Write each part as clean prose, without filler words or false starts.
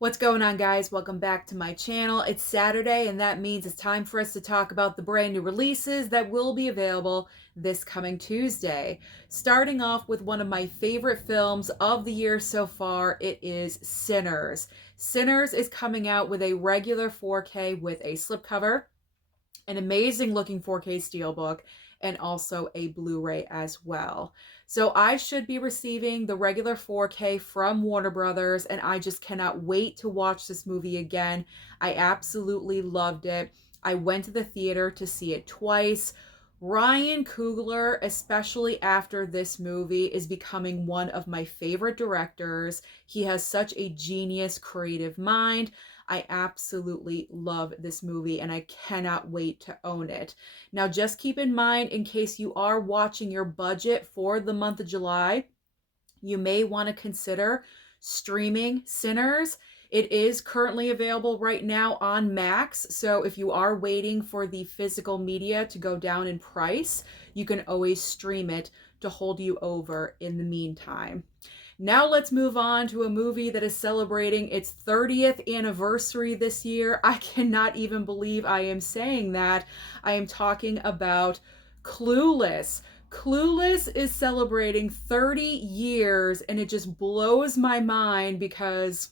What's going on, guys? Welcome back to my channel. It's Saturday, and that means it's time for us to talk about the brand new releases that will be available this coming Tuesday. Starting off with one of my favorite films of the year so far, it is Sinners. Sinners is coming out with a regular 4K with a slipcover, an amazing looking 4K steelbook, and also a Blu-ray as well. So I should be receiving the regular 4K from Warner Brothers, and I just cannot wait to watch this movie again. I absolutely loved it. I went to the theater to see it twice. Ryan Coogler, especially after this movie, is becoming one of my favorite directors. He has such a genius creative mind. I absolutely love this movie and I cannot wait to own it. Now, just keep in mind, in case you are watching your budget for the month of July, you may want to consider streaming Sinners. It is currently available right now on Max, so if you are waiting for the physical media to go down in price, you can always stream it to hold you over in the meantime. Now let's move on to a movie that is celebrating its 30th anniversary this year. I cannot even believe I am saying that. I am talking about Clueless. Clueless is celebrating 30 years, and it just blows my mind because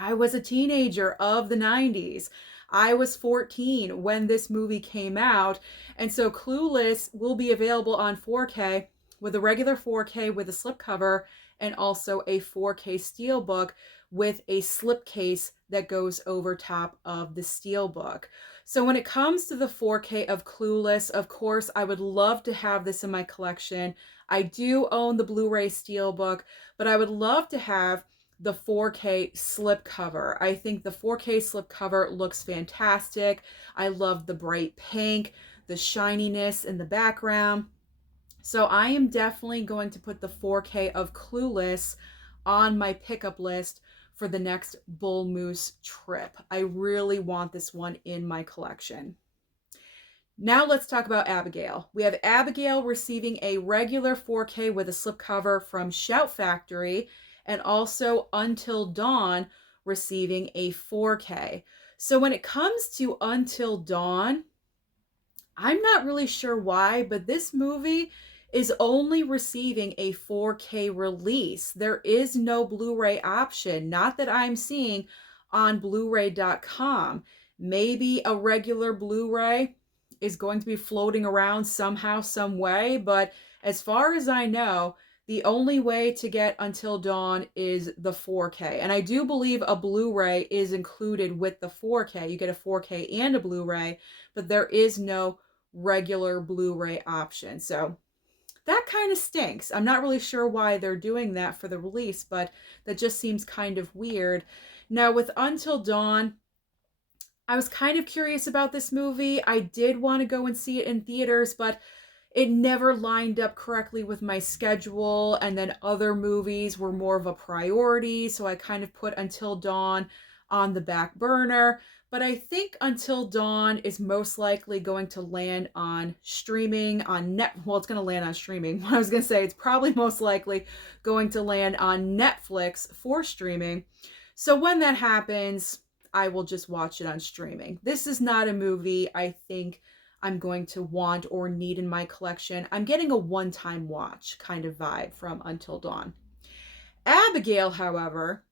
I was a teenager of the 90s. I was 14 when this movie came out, and so Clueless will be available on 4K with a regular 4K with a slipcover and also a 4K steelbook with a slipcase that goes over top of the steelbook. So when it comes to the 4K of Clueless, of course, I would love to have this in my collection. I do own the Blu-ray steelbook, but I would love to have the 4K slipcover. I think the 4K slipcover looks fantastic. I love the bright pink, the shininess in the background. So I am definitely going to put the 4K of Clueless on my pickup list for the next Bull Moose trip. I really want this one in my collection. Now let's talk about Abigail. We have Abigail receiving a regular 4K with a slipcover from Shout Factory, and also Until Dawn receiving a 4K. So when it comes to Until Dawn, I'm not really sure why, but this movie is only receiving a 4K release. There is no Blu-ray option, not that I'm seeing on blu-ray.com. Maybe a regular Blu-ray is going to be floating around somehow, some way, but as far as I know, the only way to get Until Dawn is the 4K. And I do believe a Blu-ray is included with the 4K. You get a 4K and a Blu-ray, but there is no regular Blu-ray option. So that kind of stinks. I'm not really sure why they're doing that for the release, but that just seems kind of weird. Now with Until Dawn, I was kind of curious about this movie. I did want to go and see it in theaters, but it never lined up correctly with my schedule, and then other movies were more of a priority, so I kind of put Until Dawn on the back burner. But I think Until Dawn is most likely going to land on streaming on well, it's going to land on streaming. I was going to say it's probably most likely going to land on Netflix for streaming. So when that happens, I will just watch it on streaming. This is not a movie I think I'm going to want or need in my collection. I'm getting a one-time watch kind of vibe from Until Dawn. Abigail, however,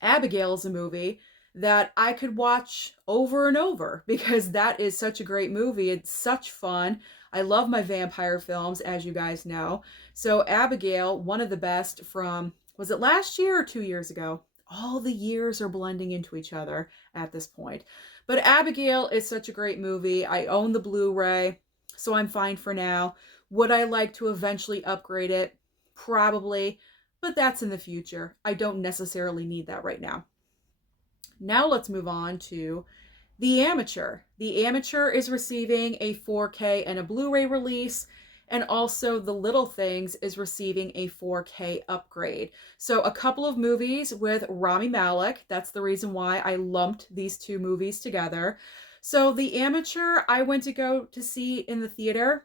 Abigail is a movie that I could watch over and over because that is such a great movie. It's such fun. I love my vampire films, as you guys know. So Abigail, one of the best from, was it last year or 2 years ago? All the years are blending into each other at this point. But Abigail is such a great movie. I own the Blu-ray, so I'm fine for now. Would I like to eventually upgrade it? Probably, but that's in the future. I don't necessarily need that right now. Now let's move on to The Amateur. The Amateur is receiving a 4K and a Blu-ray release, and also The Little Things is receiving a 4K upgrade. So a couple of movies with Rami Malek. That's the reason why I lumped these two movies together. So The Amateur, I went to go to see in the theater,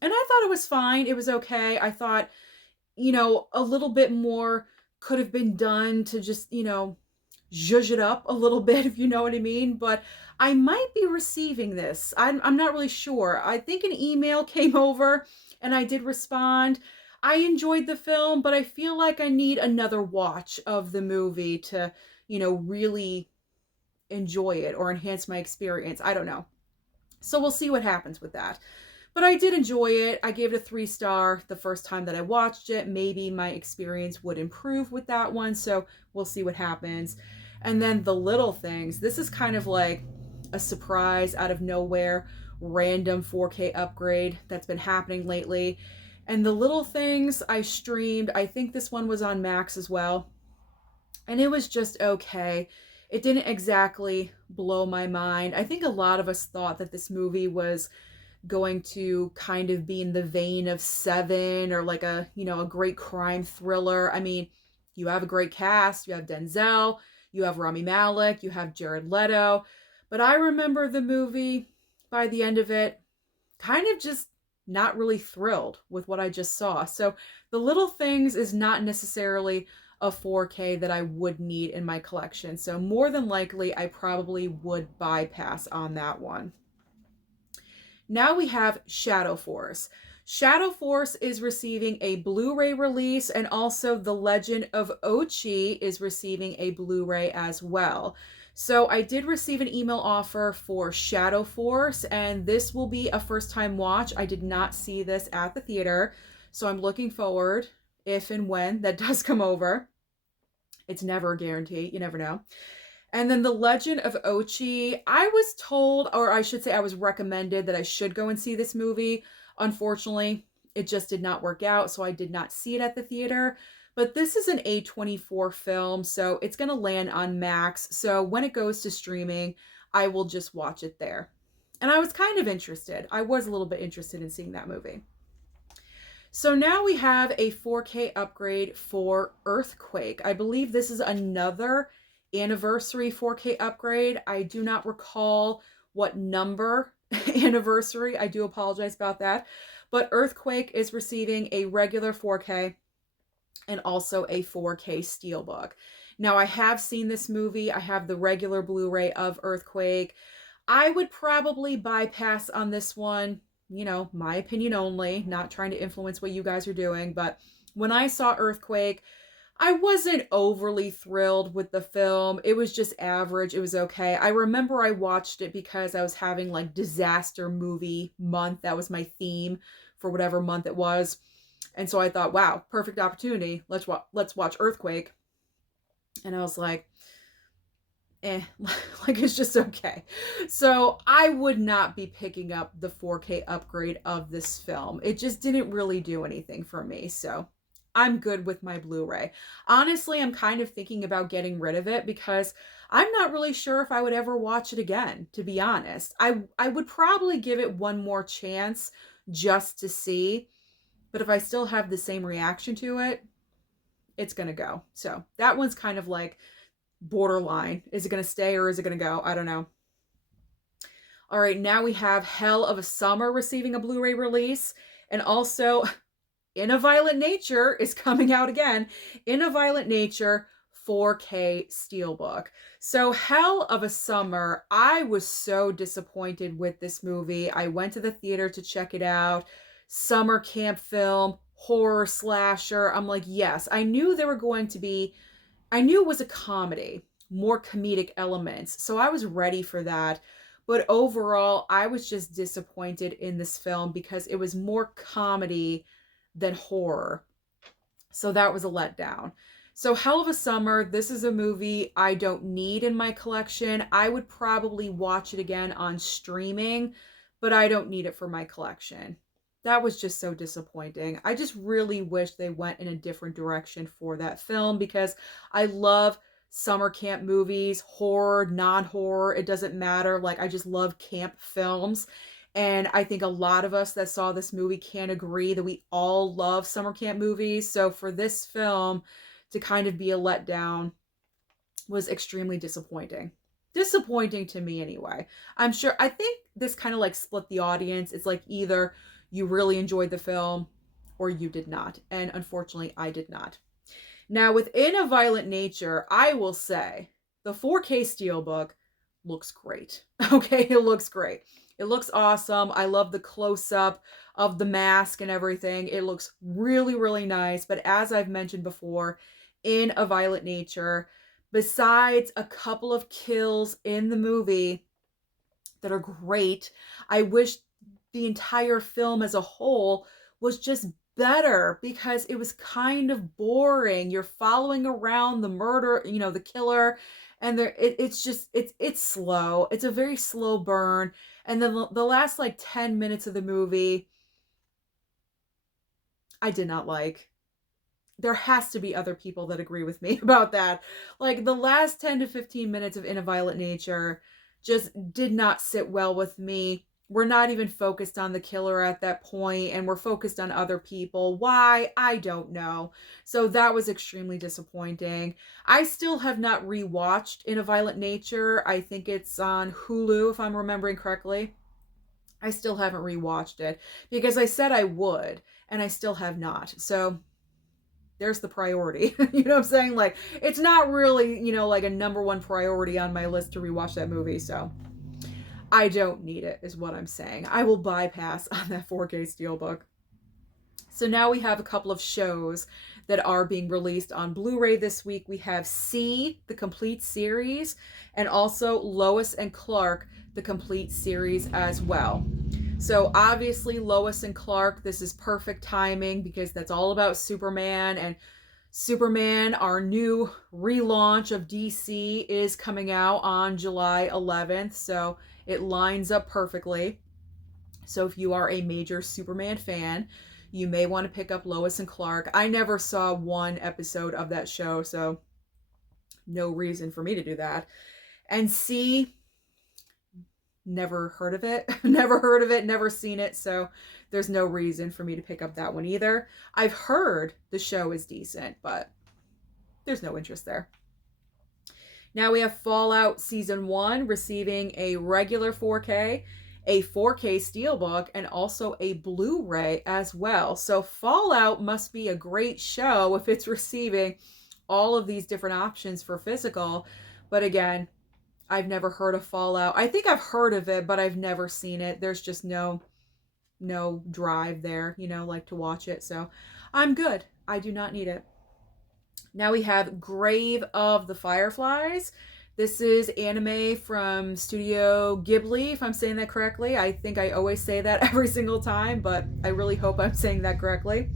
and I thought it was fine. It was okay. I thought, a little bit more could have been done to just, zhuzh it up a little bit, if you know what I mean. But I might be receiving this. I'm not really sure. I think an email came over and I did respond. I enjoyed the film, but I feel like I need another watch of the movie to, really enjoy it or enhance my experience. I don't know. So we'll see what happens with that. But I did enjoy it. I gave it a 3 star the first time that I watched it. Maybe my experience would improve with that one. So we'll see what happens. And then The Little Things. This is kind of like a surprise out of nowhere, random 4K upgrade that's been happening lately. And The Little Things I streamed. I think this one was on Max as well. And it was just okay. It didn't exactly blow my mind. I think a lot of us thought that this movie was going to kind of be in the vein of Seven or like a great crime thriller. I mean, you have a great cast. You have Denzel, you have Rami Malek, you have Jared Leto. But I remember the movie by the end of it kind of just not really thrilled with what I just saw. So The Little Things is not necessarily a 4K that I would need in my collection. So more than likely, I probably would bypass on that one. Now we have Shadow Force. Shadow Force is receiving a Blu-ray release, and also The Legend of Ochi is receiving a Blu-ray as well. So I did receive an email offer for Shadow Force, and this will be a first-time watch. I did not see this at the theater, so I'm looking forward if and when that does come over. It's never a guarantee. You never know. And then The Legend of Ochi, I was told, or I should say I was recommended that I should go and see this movie. Unfortunately, it just did not work out, so I did not see it at the theater. But this is an A24 film, so it's going to land on Max. So when it goes to streaming, I will just watch it there. And I was kind of interested. I was a little bit interested in seeing that movie. So now we have a 4K upgrade for Earthquake. I believe this is another anniversary 4K upgrade. I do not recall what number anniversary. I do apologize about that. But Earthquake is receiving a regular 4K and also a 4K Steelbook. Now, I have seen this movie. I have the regular Blu-ray of Earthquake. I would probably bypass on this one. My opinion only, not trying to influence what you guys are doing. But when I saw Earthquake, I wasn't overly thrilled with the film. It was just average. It was okay. I remember I watched it because I was having like disaster movie month. That was my theme for whatever month it was. And so I thought, wow, perfect opportunity. Let's watch Earthquake. And I was like, like it's just okay. So I would not be picking up the 4K upgrade of this film. It just didn't really do anything for me. So I'm good with my Blu-ray. Honestly, I'm kind of thinking about getting rid of it because I'm not really sure if I would ever watch it again, to be honest. I would probably give it one more chance just to see. But if I still have the same reaction to it, it's going to go. So that one's kind of like borderline. Is it going to stay or is it going to go? I don't know. All right, now we have Hell of a Summer receiving a Blu-ray release. And also, In a Violent Nature is coming out again. In a Violent Nature 4K Steelbook. So Hell of a Summer, I was so disappointed with this movie. I went to the theater to check it out. Summer camp film, horror slasher. I'm like, yes, I knew there were going to be, I knew it was a comedy, more comedic elements. So I was ready for that. But overall, I was just disappointed in this film because it was more comedy than horror. So that was a letdown. So Hell of a Summer, this is a movie I don't need in my collection. I would probably watch it again on streaming, but I don't need it for my collection. That was just so disappointing. I just really wish they went in a different direction for that film because I love summer camp movies, horror, non-horror, it doesn't matter. Like, I just love camp films. And I think a lot of us that saw this movie can agree that we all love summer camp movies. So for this film to kind of be a letdown was extremely disappointing. Disappointing to me anyway. I think this kind of like split the audience. It's like either you really enjoyed the film or you did not. And unfortunately, I did not. Now, within A Violent Nature, I will say The 4K Steelbook looks great. Okay, it looks great. It looks awesome. I love the close-up of the mask and everything. It looks really, really nice. But as I've mentioned before, in A Violent Nature, besides a couple of kills in the movie that are great, I wish the entire film as a whole was just better because it was kind of boring. You're following around the murder, the killer, and it's slow. It's a very slow burn. And then the last like 10 minutes of the movie, I did not like. There has to be other people that agree with me about that. Like the last 10 to 15 minutes of In a Violent Nature just did not sit well with me. We're not even focused on the killer at that point, and we're focused on other people. Why? I don't know. So that was extremely disappointing. I still have not rewatched In a Violent Nature. I think it's on Hulu, if I'm remembering correctly. I still haven't rewatched it because I said I would, and I still have not. So there's the priority. You know what I'm saying? Like, it's not really, like a number one priority on my list to rewatch that movie. So I don't need it, is what I'm saying. I will bypass on that 4K Steelbook. So now we have a couple of shows that are being released on Blu-ray this week. We have See, the complete series, and also Lois and Clark, the complete series as well. So obviously Lois and Clark, this is perfect timing because that's all about Superman, and Superman, our new relaunch of DC, is coming out on July 11th. So it lines up perfectly. So if you are a major Superman fan, you may want to pick up Lois and Clark. I never saw one episode of that show, so no reason for me to do that. And See, never heard of it. Never seen it, so there's no reason for me to pick up that one either. I've heard the show is decent, but there's no interest there. Now we have Fallout Season 1 receiving a regular 4K, a 4K Steelbook, and also a Blu-ray as well. So Fallout must be a great show if it's receiving all of these different options for physical. But again, I've never heard of Fallout. I think I've heard of it, but I've never seen it. There's just no drive there, like to watch it. So I'm good. I do not need it. Now we have Grave of the Fireflies. This is anime from Studio Ghibli, if I'm saying that correctly. I think I always say that every single time, but I really hope I'm saying that correctly.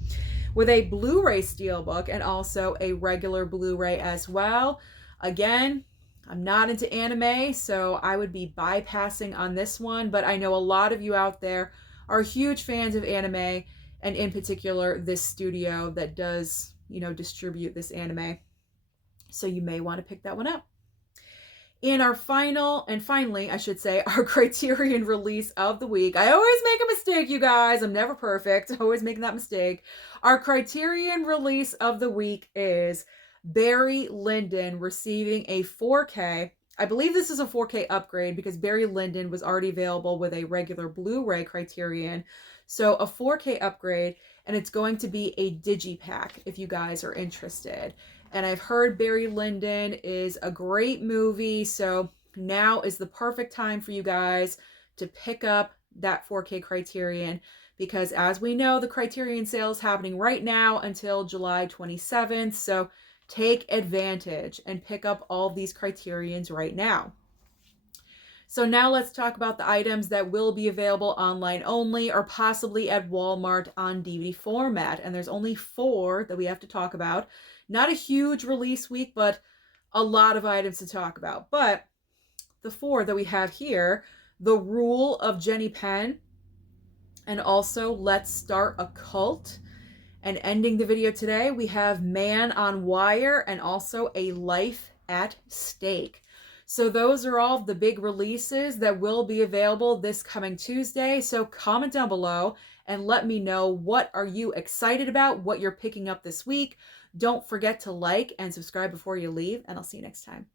With a Blu-ray Steelbook and also a regular Blu-ray as well. Again, I'm not into anime, so I would be bypassing on this one, but I know a lot of you out there are huge fans of anime, and in particular, this studio that does, distribute this anime. So you may want to pick that one up. In our finally, I should say, our Criterion release of the week. I always make a mistake, you guys. I'm never perfect. Always making that mistake. Our Criterion release of the week is Barry Lyndon receiving a 4K. I believe this is a 4K upgrade because Barry Lyndon was already available with a regular Blu-ray Criterion. So a 4K upgrade, and it's going to be a digipack if you guys are interested. And I've heard Barry Lyndon is a great movie, so now is the perfect time for you guys to pick up that 4K Criterion, because as we know, the Criterion sale is happening right now until July 27th, so take advantage and pick up all these Criterions right now. So now let's talk about the items that will be available online only or possibly at Walmart on DVD format. And there's only 4 that we have to talk about. Not a huge release week, but a lot of items to talk about. But the 4 that we have here, The Rule of Jenny Penn, and also Let's Start a Cult. And ending the video today, we have Man on Wire and also A Life at Stake. So those are all of the big releases that will be available this coming Tuesday. So comment down below and let me know, what are you excited about, what you're picking up this week. Don't forget to like and subscribe before you leave, and I'll see you next time.